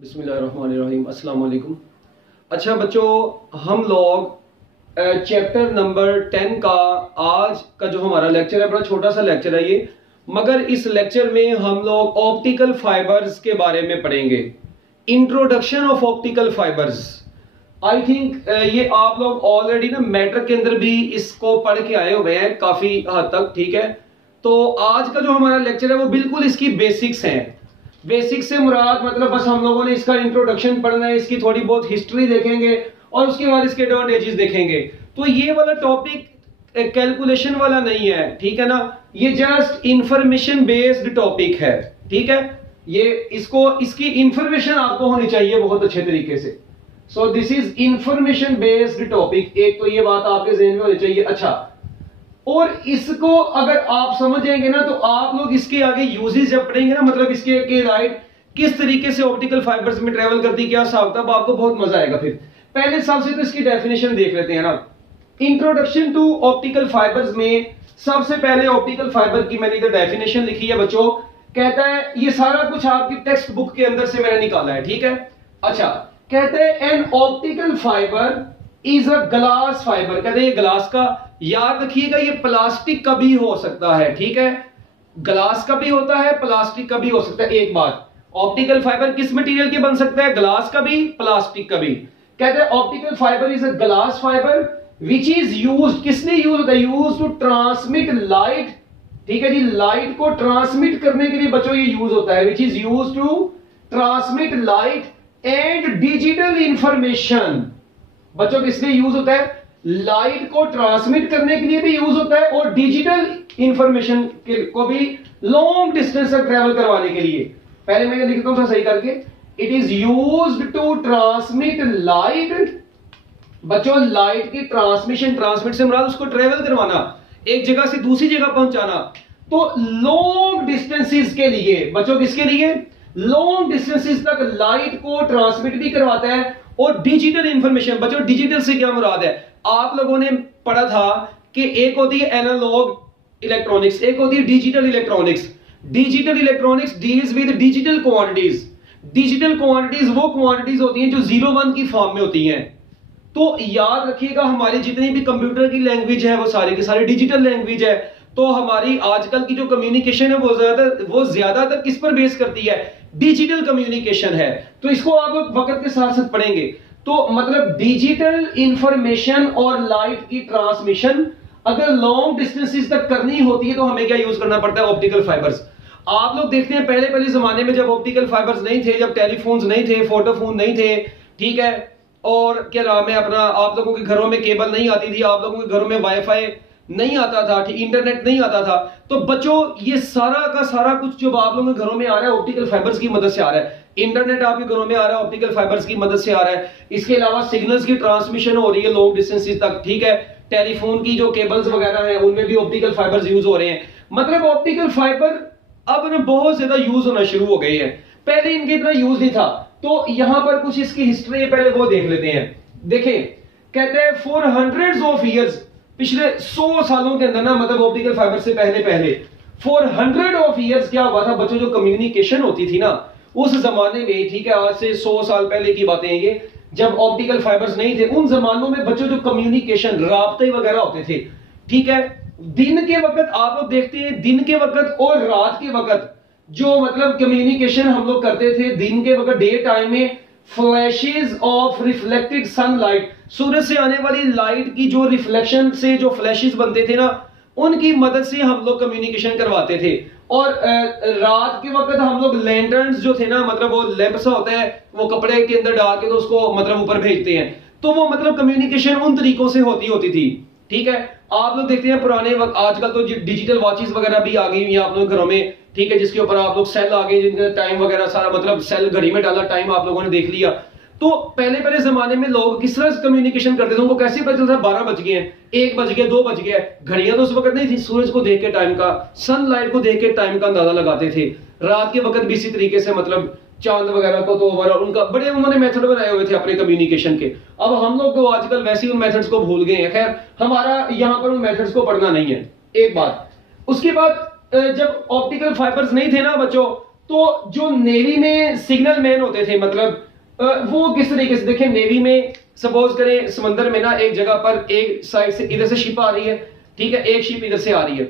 बिस्मिल्लाहिर्रहमानिर्रहीम, अस्सलाम वालेकुम। अच्छा बच्चों, हम लोग चैप्टर नंबर 10 का आज का जो हमारा लेक्चर है, बड़ा छोटा सा लेक्चर है ये, मगर इस लेक्चर में हम लोग ऑप्टिकल फाइबर्स के बारे में पढ़ेंगे। Introduction of optical fibres. I think ये आप लोग ऑलरेडी ना मैट्रिक के अंदर भी इसको पढ़ के आए हुए हैं काफी हद तक, ठीक है। तो आज का जो हमारा लेक्चर है वो बिल्कुल इसकी बेसिक्स हैं। बेसिक से मुराद मतलब बस हम लोगों ने इसका इंट्रोडक्शन पढ़ना है, इसकी थोड़ी बहुत हिस्ट्री देखेंगे और उसके बाद इसके एडवांटेजेस देखेंगे। तो ये वाला टॉपिक कैलकुलेशन वाला नहीं है, ठीक है ना, ये जस्ट इंफॉर्मेशन बेस्ड टॉपिक है, ठीक है। ये इसकी इंफॉर्मेशन आपको होनी चाहिए बहुत अच्छे तरीके से। So this is information based topic, एक तो ये बात आपके जहन में होनी चाहिए। अच्छा, और इसको अगर आप समझेंगे ना तो आप लोग इसके आगे यूजेस जब पढ़ेंगे ना, मतलब इसके के लाइट किस तरीके से ऑप्टिकल फाइबर्स में ट्रेवल करती है, क्या हिसाब, तब आपको बहुत मजा आएगा। फिर पहले सबसे तो इसकी डेफिनेशन देख लेते हैं ना। इंट्रोडक्शन टू ऑप्टिकल फाइबर्स में सबसे पहले ऑप्टिकल फाइबर की मैंने इधर डेफिनेशन लिखी है बच्चों। कहता है, ये सारा कुछ आपकी टेक्स्ट बुक के अंदर से मैंने निकाला है, ठीक है। अच्छा, कहते हैं an optical fibre is a glass fibre. कहते हैं ये ग्लास का, याद रखिएगा ये प्लास्टिक का भी हो सकता है, ठीक है। ग्लास का भी होता है, प्लास्टिक का भी हो सकता है। एक बात, ऑप्टिकल फाइबर किस मटेरियल के बन सकता है? ग्लास का भी, प्लास्टिक का भी। कहते हैं optical fibre is a glass fibre which is used, किसने यूज होता है? यूज टू ट्रांसमिट लाइट, ठीक है जी। लाइट को ट्रांसमिट करने के लिए बच्चों ये यूज होता है, which is use to transmit light and digital information. बच्चों किसलिए यूज होता है? लाइट को ट्रांसमिट करने के लिए भी यूज होता है और डिजिटल इंफॉर्मेशन को भी लॉन्ग डिस्टेंस तक ट्रेवल करवाने के लिए। पहले मैं लिखता हूं सही करके, it is used to transmit light. बच्चों लाइट की ट्रांसमिशन, ट्रांसमिट से मुराद उसको ट्रेवल करवाना, एक जगह से दूसरी जगह पहुंचाना। तो लॉन्ग डिस्टेंसेस के लिए बच्चों, किसके लिए? लॉन्ग डिस्टेंसेस तक लाइट को ट्रांसमिट भी करवाता है। और डिजिटल इंफॉर्मेशन, बच्चों डिजिटल से क्या मुराद है? आप लोगों ने पढ़ा था कि एक होती है एनालॉग इलेक्ट्रॉनिक्स, एक होती है digital electronics. Digital electronics deals with digital quantities. Digital quantities वो क्वांटिटीज होती हैं जो 0-1 की फॉर्म में होती हैं। तो याद रखिएगा, हमारी जितनी भी कंप्यूटर की लैंग्वेज है वो सारी की सारी डिजिटल लैंग्वेज है। तो हमारी आजकल की जो कम्युनिकेशन है वो ज्यादातर किस पर बेस करती है? डिजिटल कम्युनिकेशन है। तो इसको आप वक्त के साथ साथ पढ़ेंगे। तो मतलब डिजिटल इंफॉर्मेशन और लाइट की ट्रांसमिशन अगर लॉन्ग डिस्टेंसेस तक करनी होती है तो हमें क्या यूज करना पड़ता है? Optical fibres. आप लोग देखते हैं पहले पहले जमाने में जब ऑप्टिकल फाइबर्स नहीं थे, जब टेलीफोन्स नहीं थे, फोटोफोन नहीं थे, ठीक है, और क्या नाम है अपना, आप लोगों के घरों में केबल नहीं आती थी, आप लोगों के घरों में वाईफाई नहीं आता था, ठीक, इंटरनेट नहीं आता था। तो बच्चों ये सारा का सारा कुछ जो आप लोगों के घरों में आ रहा है ऑप्टिकल फाइबर्स की मदद से आ रहा है। इंटरनेट आपके घरों में आ रहा है ऑप्टिकल फाइबर्स की मदद से आ रहा है। इसके अलावा सिग्नल्स की ट्रांसमिशन हो रही है लॉन्ग डिस्टेंसेस तक, ठीक है। टेलीफोन की जो केबल्स वगैरह हैं उनमें भी ऑप्टिकल फाइबर्स यूज हो रहे हैं। मतलब ऑप्टिकल फाइबर अब ना बहुत ज्यादा यूज होना शुरू हो गए हैं, पहले इनके इतना यूज नहीं था। तो यहां पर कुछ इसकी हिस्ट्री है, पहले वो देख लेते हैं। देखें, कहते हैं फॉर हंड्रेड्स ऑफ इयर्स, पिछले 100 सालों के अंदर ना, मतलब ऑप्टिकल फाइबर से पहले फॉर 100 ऑफ इयर्स क्या हुआ था बच्चों? जो कम्युनिकेशन होती थी ना उस जमाने में, ठीक है, आज से 100 साल पहले की बातें हैं ये, जब ऑप्टिकल फाइबर्स नहीं थे, उन जमानों में बच्चों जो कम्युनिकेशन, राब्ते वगैरह होते थे, ठीक है। दिन के वक्त आप लोग देखते हैं, दिन के वक्त और रात के वक्त जो मतलब कम्युनिकेशन हम लोग करते थे, दिन के वक्त डे टाइम में फ्लैशेस ऑफ रिफ्लेक्टेड सनलाइट, सूरज से आने वाली लाइट की जो रिफ्लेक्शन से जो फ्लैशेस बनते थे ना, उनकी मदद से हम लोग कम्युनिकेशन करवाते थे। और रात के वक्त हम लोग लैंटर्न्स जो थे ना, मतलब वो लैंप सा होता है, वो कपड़े के अंदर डाल के तो उसको मतलब ऊपर भेजते हैं। तो वो मतलब कम्युनिकेशन उन तरीकों से होती थी, ठीक है। आप लोग देखते हैं पुराने वक्त, आजकल तो डिजिटल वॉचेस वगैरह भी आ गई हुई हैं आप लोगों के घरों में, ठीक है, जिसके ऊपर आप लोग सेल आ गए, जिनका टाइम वगैरह सारा मतलब सेल घड़ी में डाला, टाइम आप लोगों ने देख लिया। तो पहले पहले जमाने में लोग किस तरह से कम्युनिकेशन करते थे? उनको कैसे पता चलता? 12 बज गए हैं, 1 बज गया, 2 बज गया। घड़ियां तो उस वक्त नहीं थी, सूरज को देख के टाइम का, सनलाइट को देख के टाइम का अंदाजा लगाते थे। रात के वक्त भी इसी तरीके से, मतलब चांद वगैरह को तो उनका बड़े उन्होंने मेथड बनाए हुए थे अपने कम्युनिकेशन के। अब हम लोग तो आजकल वैसे ही उन मेथड्स को भूल गए हैं। खैर, हमारा यहां पर उन मेथड्स को पढ़ना नहीं है, एक बात। उसके बाद जब ऑप्टिकल फाइबर्स नहीं थे ना बच्चों, तो जो नेवी में सिग्नल मैन होते थे, मतलब वो किस तरीके से, देखें नेवी में सपोज करें समंदर में ना एक जगह पर एक साइड से इधर से शिप आ रही है, ठीक है, एक शिप इधर से आ रही है।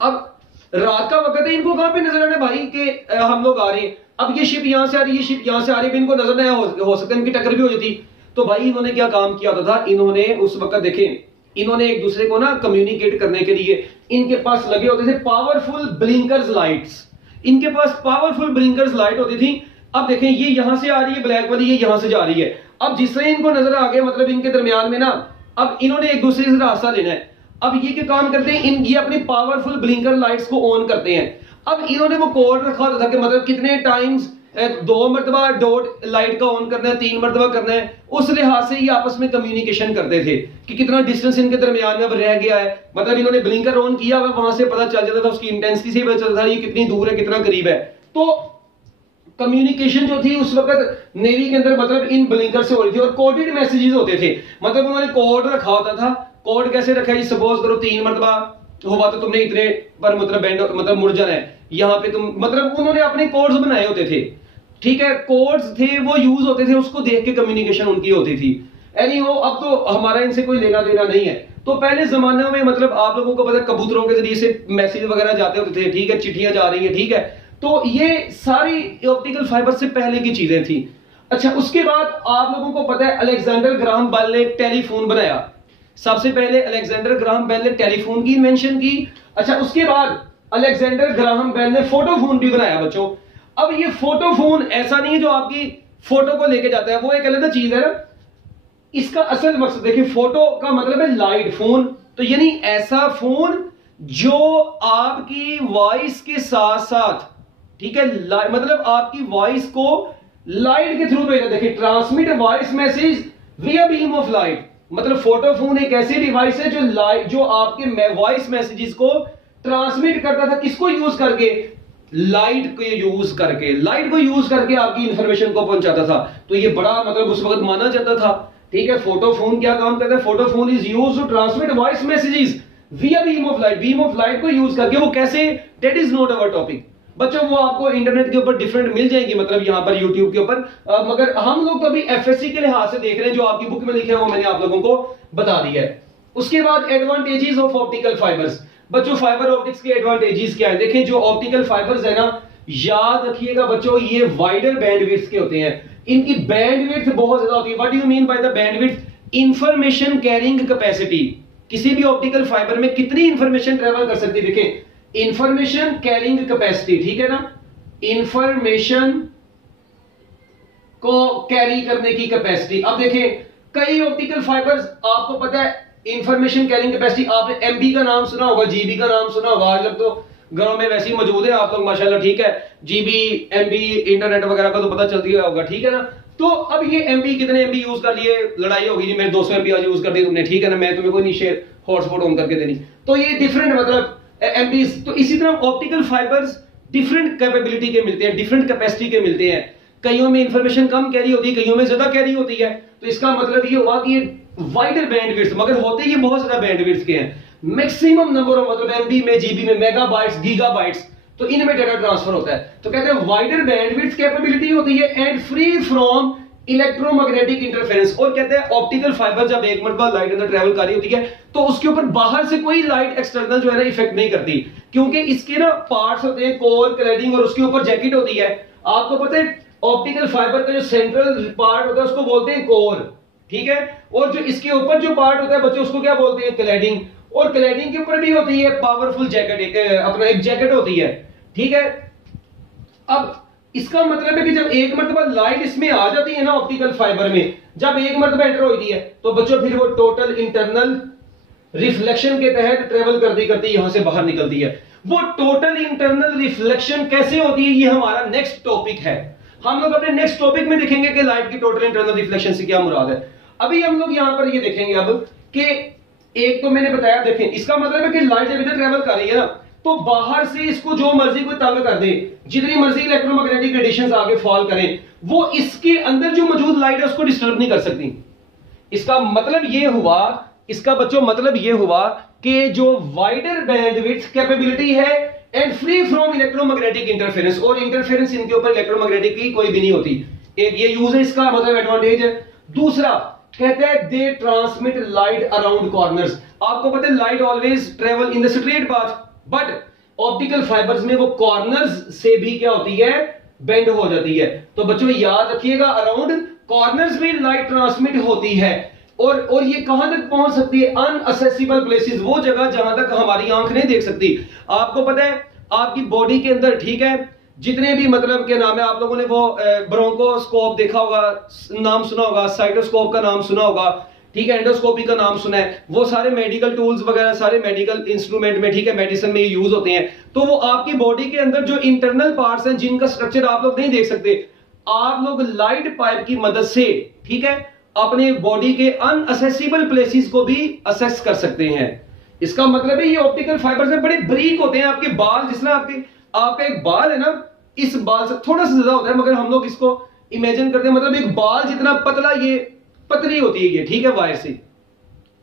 अब रात का वक्त है, इनको कहां पे नजर आना भाई कि हम लोग आ रहे हैं। अब ये शिप यहां से आ रही है, ये शिप यहां से आ रही है, इनको नजर नहीं हो सकता, इनकी टक्कर भी हो जाती। तो भाई इन्होंने क्या काम किया होता था, इन्होंने उस वक्त देखें, इन्होंने एक दूसरे को ना कम्युनिकेट करने के लिए इनके पास लगे होते थे पावरफुल ब्लिंकर्स लाइट्स, इनके पास पावरफुल ब्लिंकर्स लाइट होती थी। अब देखें ये यहां से आ रही है ब्लैक वाली, ये यहां से जा रही है। अब जिससे इनको नजर आ गया, मतलब इनके दरमियान में ना अब इन्होंने एक दूसरे से रास्ता लेना है। अब ये क्या काम करते हैं, ये अपनी पावरफुल ब्लिंकर लाइट्स को ऑन करते हैं। अब इन्होंने वो कोड रखा होता था कि मतलब कितने टाइम्स 2 मरतबा डॉट लाइट का ऑन करना है, 3 मरतबा करना है। उस लिहाज से ये आपस में कम्युनिकेशन करते थे कि कितना डिस्टेंस इनके दरमियान में अब रह गया है। मतलब इन्होंने ब्लिंकर ऑन किया, वहां से पता चल जाता था, उसकी इंटेंसिटी से पता चलता था ये कितनी दूर है कितना करीब है। तो कम्युनिकेशन जो थी उस वक्त नेवी के अंदर मतलब इन ब्लिंकर से हो रही थी, और कोडेड मैसेजेस होते थे, मतलब उन्होंने कोड रखा होता था। कोड कैसे रखा है, सपोज करो 3 मरतबा हुआ तो तुमने इतने पर मतलब बैंड मतलब मुड़ जाना है, यहाँ पे तुम, मतलब उन्होंने अपने कोड्स बनाए होते थे, ठीक है, कोड्स थे वो यूज होते थे, उसको देख के कम्युनिकेशन उनकी होती थी। एनीहो, अब तो हमारा इनसे कोई लेना देना नहीं है। तो पहले जमाने में मतलब आप लोगों को पता कबूतरों के जरिए से मैसेज वगैरह जाते होते थे, ठीक है, चिट्ठियां जा रही है, ठीक है। तो ये सारी ऑप्टिकल फाइबर से पहले की चीजें थी। अच्छा, उसके बाद आप लोगों को पता है अलेक्जेंडर ग्राहम बेल ने टेलीफोन बनाया। सबसे पहले अलेक्जेंडर ग्राहम बेल ने टेलीफोन की इन्वेंशन की। अच्छा, उसके बाद अलेक्जेंडर ग्राहम बेल ने फोटोफोन भी बनाया बच्चों। अब ये फोटोफोन ऐसा नहीं है जो आपकी फोटो को लेके जाता है, वो एक अलग चीज है ना। इसका असल मकसद देखिए, फोटो का मतलब है लाइट, फोन तो यानी ऐसा फोन जो आपकी वॉइस के साथ साथ, ठीक है, मतलब आपकी वॉइस को लाइट के थ्रू भेजा। देखिए, ट्रांसमिट वॉइस मैसेज विया बीम ऑफ लाइट, मतलब फोटोफोन एक ऐसी डिवाइस है जो लाइट, जो आपके वॉइस मैसेजेस को ट्रांसमिट करता था, किसको यूज करके, लाइट को यूज करके, लाइट को यूज करके आपकी इंफॉर्मेशन को पहुंचाता था। तो ये बड़ा मतलब उस वक्त माना जाता था, ठीक है। फोटोफोन क्या काम करता है, photophone is used to transmit voice messages via beam of light, beam of light को यूज करके। वो कैसे, that is not our topic बच्चों, वो आपको इंटरनेट के ऊपर डिफरेंट मिल जाएगी, मतलब यहाँ पर यूट्यूब के ऊपर। मगर हम लोग तो अभी एफएससी के लिहाज से देख रहे हैं, जो आपकी बुक में लिखे हैं वो मैंने आप लोगों को बता दिया है। उसके बाद एडवांटेजेस ऑफ ऑप्टिकल फाइबर्स। बच्चों फाइबर ऑप्टिक्स के एडवांटेजेस क्या है, देखें जो ऑप्टिकल फाइबर्स है ना, याद रखिएगा बच्चों, ये वाइडर बैंडविड्थ के होते हैं, इनकी बैंडविड्थ बहुत ज्यादा होती है। What do you mean by the bandwidth, information carrying capacity. किसी भी ऑप्टिकल फाइबर में कितनी इंफॉर्मेशन ट्रेवल कर सकती है, देखें इंफॉर्मेशन कैरिंग कैपेसिटी, ठीक है ना, इंफॉर्मेशन को कैरी करने की कैपेसिटी। अब देखें कई ऑप्टिकल फाइबर्स, आपको पता है इंफॉर्मेशन कैरिंग कैपेसिटी, आपने एमबी का नाम सुना होगा, जीबी का नाम सुना होगा, आज तो घरों में वैसे ही मौजूद है आप लोग माशाल्लाह, ठीक है, जीबी एमबी इंटरनेट वगैरह का तो पता चलती होगा, ठीक है ना। तो अब ये एमबी कितने एमबी यूज कर लिए, लड़ाई होगी जी, मेरे 200 एमबी आज यूज कर दी तुमने, ठीक है ना, मैं तुम्हें कोई नहीं शेयर हॉटस्पॉट ऑन करके देनी। तो ये डिफरेंट मतलब एमबी। तो इसी तरह ऑप्टिकल फाइबर्स डिफरेंट कैपेबिलिटी के मिलते हैं, डिफरेंट कैपेसिटी के मिलते हैं। कईयों में इंफॉर्मेशन कम कैरी होती है, कईयों में ज्यादा कैरी होती है। तो इसका मतलब ये हुआ कि ये वाइडर बैंडविड्थ, मगर होते ये बहुत ज्यादा बैंडविड्थ के हैं। मैक्सिमम नंबर ऑफ मतलब एमबी में, जीबी में, मेगाबाइट्स, गीगाबाइट्स, तो इनमें डाटा ट्रांसफर होता है। तो कहते हैं वाइडर बैंडविड्थ कैपेबिलिटी होती है and free from electromagnetic interference. और कहते हैं ऑप्टिकल फाइबर जब एक मरतबा लाइट अंदर ट्रेवल कर रही होती है तो उसके ऊपर बाहर से कोई लाइट एक्सटर्नल जो है ना इफेक्ट नहीं करती, क्योंकि इसके ना पार्ट्स होते हैं कोर, क्लैडिंग, और उसके ऊपर जैकेट होती है। आपको पता है ऑप्टिकल फाइबर का जो सेंट्रल पार्ट होता है उसको बोलते हैं कोर, ठीक है, और जो इसके ऊपर जो पार्ट होता है बच्चों उसको क्या बोलते हैं, क्लैडिंग। और क्लैडिंग के ऊपर भी होती है पावरफुल जैकेट, अपना एक जैकेट होती है, ठीक है। अब इसका मतलब है कि जब एक मरतबा लाइट इसमें आ जाती है ना ऑप्टिकल फाइबर में, जब एक मरतबा एंटर होती है तो बच्चों फिर वो टोटल इंटरनल रिफ्लेक्शन के तहत ट्रेवल करती करती यहां से बाहर निकलती है। वो टोटल इंटरनल रिफ्लेक्शन कैसे होती है, ये हमारा नेक्स्ट टॉपिक है। हम लोग अपने नेक्स्ट टॉपिक में देखेंगे कि लाइट की टोटल इंटरनल रिफ्लेक्शन से क्या मुराद है। अभी हम लोग यहां पर ये देखेंगे अब कि एक तो मैंने बताया, देखें इसका मतलब है कि लाइट जब इधर ट्रेवल कर रही है ना तो बाहर से इसको जो मर्जी कोई तंग कर दे, जितनी मर्जी इलेक्ट्रोमैग्नेटिक रेडिएशंस आगे फॉल करें, वो इसके अंदर जो मौजूद लाइट है उसको डिस्टर्ब नहीं कर सकती। इसका मतलब ये हुआ, इसका बच्चों मतलब ये हुआ कि जो वाइडर बैंडविड्थ कैपेबिलिटी है and free from electromagnetic interference, और इंटरफेरेंस इनके ऊपर इलेक्ट्रोमैग्नेटिक की कोई भी नहीं होती। एक ये यूज है इसका, मतलब एडवांटेज है। दूसरा कहते हैं दे ट्रांसमिट लाइट अराउंड कॉर्नर्स। आपको पता है light always travel in the straight path, but optical fibres में वो कॉर्नर्स से भी क्या होती है, बेंड हो जाती है। तो बच्चों याद रखिएगा, अराउंड कॉर्नर्स में लाइट ट्रांसमिट होती है, और ये कहां तक पहुंच सकती है, अनअसेसिबल प्लेसेस, वो जगह जहां तक हमारी आंख नहीं देख सकती। आपको पता है आपकी बॉडी के अंदर, ठीक है, जितने भी मतलब के नाम है, आप लोगों ने वो ब्रोंकोस्कोप देखा होगा, नाम सुना होगा, साइटोस्कोप का नाम सुना होगा, ठीक है, एंडोस्कोपी का नाम सुना है, वो सारे मेडिकल टूल्स वगैरह, सारे मेडिकल इंस्ट्रूमेंट में, ठीक है, मेडिसिन में यूज होते हैं। तो वो आपकी बॉडी के अंदर जो इंटरनल पार्ट्स हैं जिनका स्ट्रक्चर आप लोग नहीं देख सकते, आप लोग लाइट पाइप की मदद से, ठीक है, अपने बॉडी के अनअसेसिबल प्लेसेस को भी असेस कर सकते हैं। इसका मतलब है ये ऑप्टिकल फाइबर से बड़े ब्रीक होते हैं। आपके बाल, जिस तरह आपका एक बाल है ना, इस बाल से थोड़ा सा ज्यादा होता है, मगर हम लोग इसको इमेजिन करते हैं, मतलब एक बाल जितना पतला, ये पतली होती है ये, ठीक है, वायर से।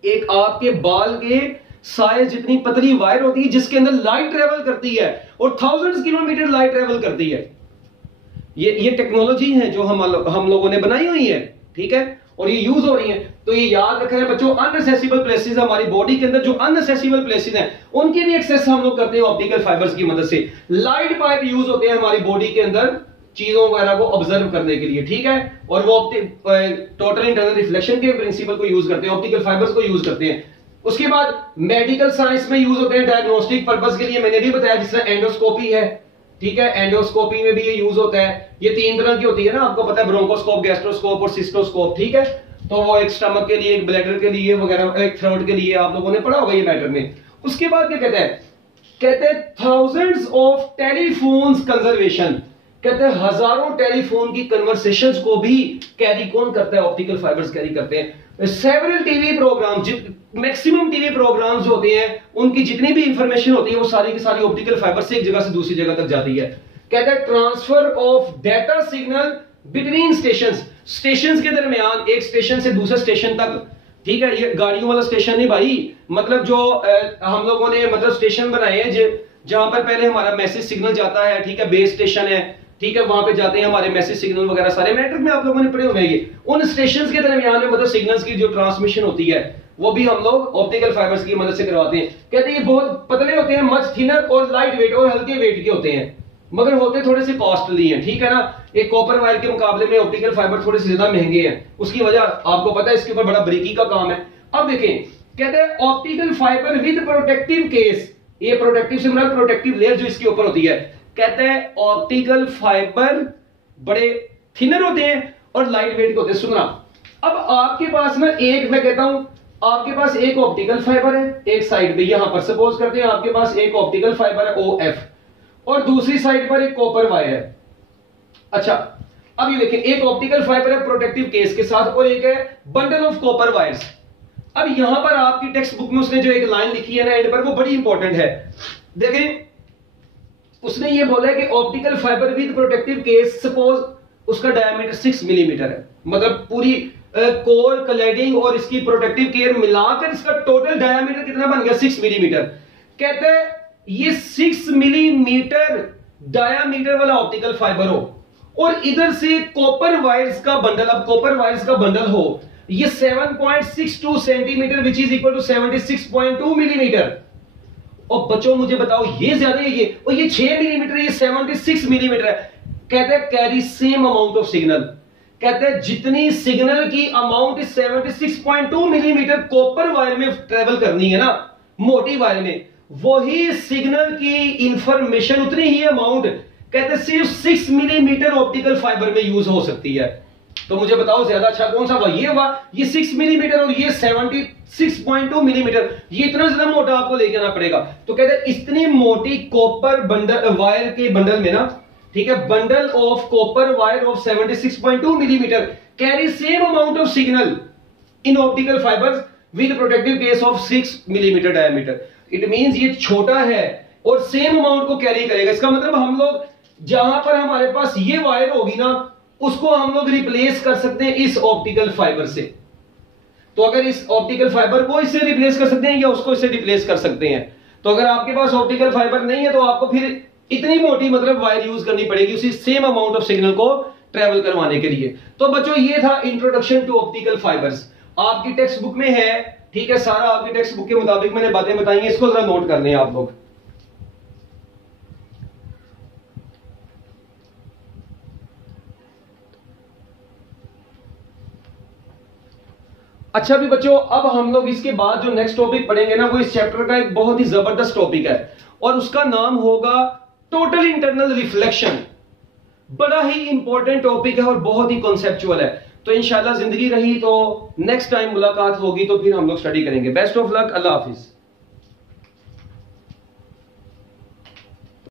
एक आपके बाल के साइज जितनी पतली वायर होती है जिसके अंदर लाइट ट्रेवल करती है, और थाउजेंड्स किलोमीटर लाइट ट्रेवल करती है। ये टेक्नोलॉजी है जो हम लोगों ने बनाई हुई है, ठीक है, और ये यूज हो रही है। तो ये याद रखना है बच्चों, अनअसेसिबल प्लेसेस, हमारी बॉडी के अंदर जो अनअसेसिबल प्लेसेस हैं उनकी भी एक्सेस हम लोग करते हैं ऑप्टिकल फाइबर्स की मदद से। लाइट पाइप यूज होते हैं हमारी बॉडी के अंदर चीजों वगैरह को ऑब्जर्व करने के लिए, ठीक है, और वो टोटल इंटरनल रिफ्लेक्शन के प्रिंसिपल को यूज करते हैं, ऑप्टिकल फाइबर्स को यूज करते हैं। उसके बाद मेडिकल साइंस में यूज होते हैं डायग्नोस्टिक पर्पस के लिए, मैंने भी बताया, जिस तरह एंडोस्कोपी है, ठीक है, एंडोस्कोपी में भी ये यूज होता है। ये 3 तरह की होती है ना, आपको पता है, ब्रोंकोस्कोप, गैस्ट्रोस्कोप और सिस्टोस्कोप, ठीक है। तो वो एक स्टमक के लिए, एक ब्लैडर के लिए वगैरह, एक थ्रोट के लिए, आप लोगों ने पढ़ा होगा ये मैटर में। उसके बाद क्या कहते हैं थाउजेंड्स ऑफ टेलीफोन्स कंजर्वेशन, कहते हैं हजारों टेलीफोन की कन्वर्सेशंस को भी कैरी कौन करता है, ऑप्टिकल फाइबर्स कैरी करते हैं। Several TV programme, maximum TV programmes जो होते हैं उनकी जितनी भी इंफॉर्मेशन होती है वो सारी की सारी ऑप्टिकल फाइबर से एक जगह से दूसरी जगह तक जाती है। कहते हैं transfer of data signal between stations के दरमियान, एक स्टेशन से दूसरे स्टेशन तक, ठीक है, ये गाड़ियों वाला स्टेशन नहीं भाई, मतलब जो हम लोगों ने मतलब स्टेशन बनाए हैं जहां पर पहले हमारा मैसेज सिग्नल जाता है, ठीक है, बेस स्टेशन है, ठीक है, वहां पे जाते हैं हमारे मैसेज सिग्नल वगैरह, सारे मैट्रिक में आप लोगों ने पढ़े हुए हैं। ये उन स्टेशंस के दरमियान में मतलब सिग्नल्स की जो ट्रांसमिशन होती है वो भी हम लोग ऑप्टिकल फाइबर्स की मदद से करवाते हैं। कहते हैं ये बहुत पतले होते हैं, मच थिनर और लाइट वेट और हल्के वेट के होते हैं, मगर होते थोड़े से कॉस्टली हैं, ठीक है ना। एक कॉपर वायर के मुकाबले में ऑप्टिकल फाइबर थोड़े से ज्यादा महंगे हैं। उसकी वजह आपको पता है, इसके ऊपर बड़ा ब्रेकी का काम है। अब देखें, कहते हैं optical fibre with protective case, ये प्रोटेक्टिव से मतलब प्रोटेक्टिव लेयर जो इसके ऊपर होती है। कहते हैं ऑप्टिकल फाइबर बड़े थिनर होते हैं और लाइट वेट के होते हैं। सुनना, अब आपके पास ना एक, मैं कहता हूं आपके पास एक ऑप्टिकल फाइबर है, एक साइड पे, यहां पर सपोज करते हैं आपके पास एक ऑप्टिकल फाइबर है OF, और दूसरी साइड पर एक कॉपर वायर है। अच्छा, अब ये देखें, एक ऑप्टिकल फाइबर है प्रोटेक्टिव केस के साथ और एक है बंडल ऑफ कॉपर वायर्स। अब यहां पर आपकी टेक्स्ट बुक में उसने जो एक लाइन लिखी है ना एंड पर, वो बड़ी इंपॉर्टेंट है। देखें, उसने ये बोला है कि optical fibre with protective case, suppose उसका डायमीटर 6 मिलीमीटर है, मतलब पूरी कोर कलेडिंग और इसकी प्रोटेक्टिव केयर मिलाकर इसका टोटल डायमीटर कितना बन गया, 6 मिलीमीटर। कहते हैं ये 6 मिलीमीटर डायमीटर वाला ऑप्टिकल फाइबर हो और इधर से कॉपर वायर्स का बंडल, अब कॉपर वायर्स का बंडल हो, ये 7.62 centimetre which is equal to 76.2 millimetre. और बच्चों मुझे बताओ, ये ज्यादा है ये, और ये 6 मिलीमीटर, ये 76 मिलीमीटर है। कहते हैं carry same amount of signal, कहते हैं जितनी सिग्नल की अमाउंट 76.2 मिलीमीटर कॉपर वायर में ट्रेवल करनी है ना, मोटी वायर में, वही सिग्नल की इंफॉर्मेशन उतनी ही अमाउंट कहते हैं सिर्फ 6 मिलीमीटर ऑप्टिकल फाइबर में यूज हो सकती है। तो मुझे बताओ ज्यादा अच्छा कौन सा हुआ, ये हुआ, ये 6 मिलीमीटर और ये 76.2 मिलीमीटर, ये इतना ज्यादा मोटा आपको लेके आना पड़ेगा। तो कहते हैं इतनी मोटी कॉपर बंडल वायर के बंडल में ना, ठीक है, bundle of copper wire of 76.2 millimetre carry same amount of signal in optical fibres with protective case of 6 millimetre diameter. It means ये छोटा है और सेम अमाउंट को कैरी करेगा। इसका मतलब हम लोग जहां पर हमारे पास ये वायर होगी ना, उसको हम लोग रिप्लेस कर सकते हैं इस ऑप्टिकल फाइबर से। तो अगर इस ऑप्टिकल फाइबर को इससे रिप्लेस कर सकते हैं या उसको इससे रिप्लेस कर सकते हैं, तो अगर आपके पास ऑप्टिकल फाइबर नहीं है तो आपको फिर इतनी मोटी मतलब वायर यूज करनी पड़ेगी उसी सेम अमाउंट ऑफ सिग्नल को ट्रेवल करवाने के लिए। तो बच्चों ये था इंट्रोडक्शन टू ऑप्टिकल फाइबर्स, आपकी टेक्स्ट बुक में है, ठीक है, सारा आपकी टेक्स्ट बुक के मुताबिक मैंने बातें बताई हैं, इसको जरा नोट कर लें आप लोग। अच्छा भी बच्चों, अब हम लोग इसके बाद जो नेक्स्ट टॉपिक पढ़ेंगे ना, वो इस चैप्टर का एक बहुत ही जबरदस्त टॉपिक है और उसका नाम होगा टोटल इंटरनल रिफ्लेक्शन। बड़ा ही इंपॉर्टेंट टॉपिक है और बहुत ही कॉन्सेप्चुअल है। तो इंशाल्लाह जिंदगी रही तो नेक्स्ट टाइम मुलाकात होगी तो फिर हम लोग स्टडी करेंगे। Best of luck, Allah Hafiz.